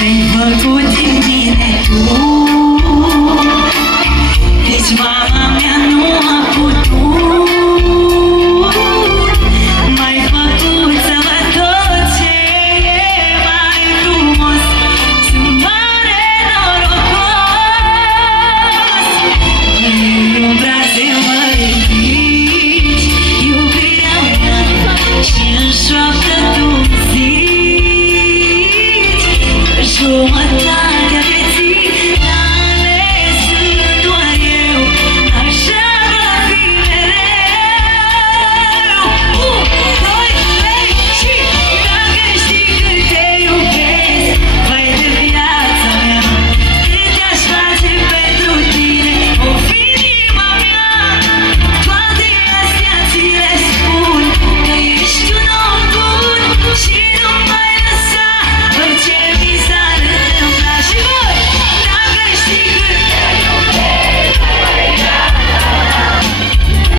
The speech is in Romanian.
Ce-ai făcut din mine tu? Deci mama mea nu a putut. M-ai făcut să văd tot ce e mai frumos. Sunt mare norocos. În brațe mă ridici, iubirea mea, și-n șoaptă tu zici că jumătate